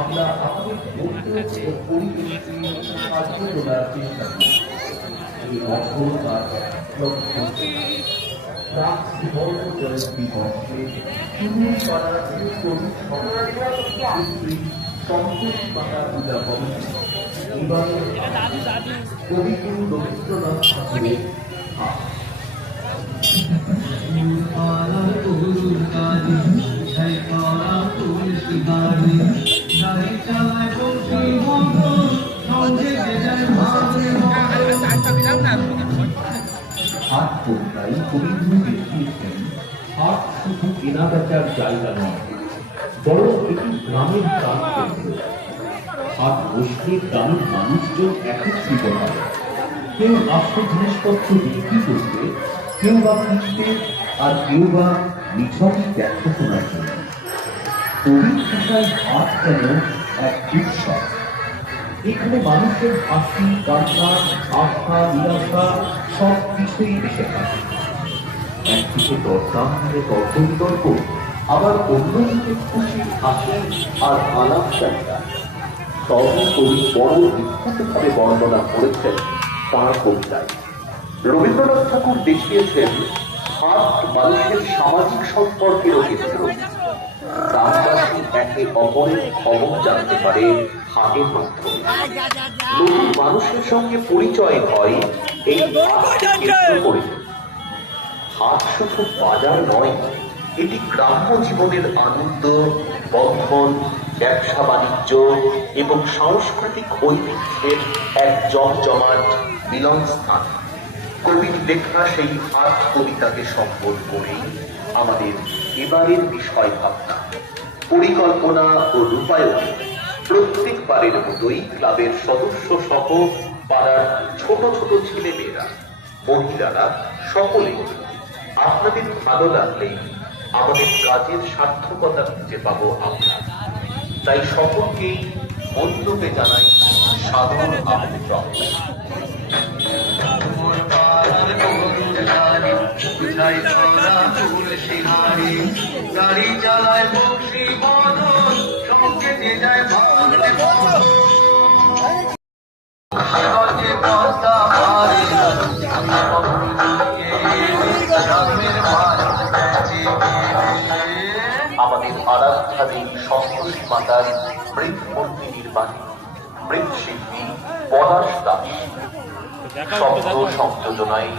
আমরা আমাদের বন্ধু ও পরিবেশকে সাহায্য করার চেষ্টা করি। এই অক্ষরতার লক্ষ্য কবিগুরু রবীন্দ্রনাথ ঠাকুরের হাট কবিতায় কবিগুরু দেখিয়েছেন হাট শুধু কেনাবেচার জায়গা নয়, বরং এটি গ্রামের প্রাণ কেন্দ্র। হাট বসলে গ্রামের মানুষজন একত্রিত হয়, কেউ আসল জিনিসপত্র বিক্রি করতে, কেউ বা কিনতে, আর কেউ বা নিছক ব্যাখ্যা শোনার জন্য। কবির ভাষায় হাট যেন এক উৎসব। এখানে মানুষের হাসি, কান্না, আশা, নিরাশা সব কিছুই এসে থাকে। একদিকে দরদাম নিয়ে তর্ক বিতর্ক, আবার অন্যদিকে খুশি, হাসি আর আলাপ চাহিদা। তবে কবি বড় বিখ্যাতভাবে বর্ণনা করেছেন তাঁর কবিতায়। রবীন্দ্রনাথ ঠাকুর দেখিয়েছেন হাট মানুষের সামাজিক সম্পর্কের কেন্দ্র। গ্রামবাসী একে অপরের খবর জানতে পারে হাটের মাধ্যমে। নতুন মানুষের সঙ্গে পরিচয় হয় এই হাটকে কেন্দ্র করে। হাট শুধু বাজার নয়, এটি গ্রাম্য জীবনের আনন্দ, বন্ধন, ব্যবসা বাণিজ্য এবং সাংস্কৃতিক ঐতিহ্যের এক জমজমাট মিলন স্থান। কবির লেখা সেই হাট কবিতাকে সম্বোধ করেই আমাদের এবারের বিষয় ভাবনা, পরিকল্পনা ও রূপায়ণে প্রত্যেকবারের মতোই ক্লাবের সদস্য সহ পাড়ার ছোট ছোট ছেলেমেয়েরা, মহিলারা সকলেই আপনাদের ভালো লাগলেই আমাদের কাজের সার্থকতা খুঁজে পাবো আমরা। তাই সকলকেই মন্তব্যে জানাই সাদর আমন্ত্রণ। গাড়ি চালায় বক্সি বদল, সঙ্গে নিয়ে যায় আমাদের আরাধ্যা দেবী সন্তোষী মাতার মৃৎমূর্তি নির্মাণে মৃৎশিল্পী পলাশ দাস, শব্দ সংযোজনায়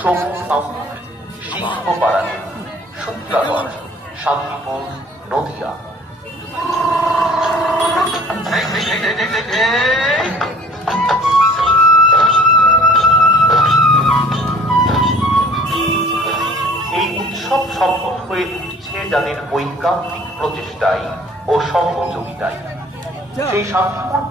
সবুজ সাউন্ড, সিংহপাড়ানে, সূত্রাগড়, শান্তিপুর, নদিয়া। এই উৎসব সফল হয়ে উঠছে যাদের ঐকান্তিক প্রচেষ্টায় ও সহযোগিতায়। সেই শান্তিপুর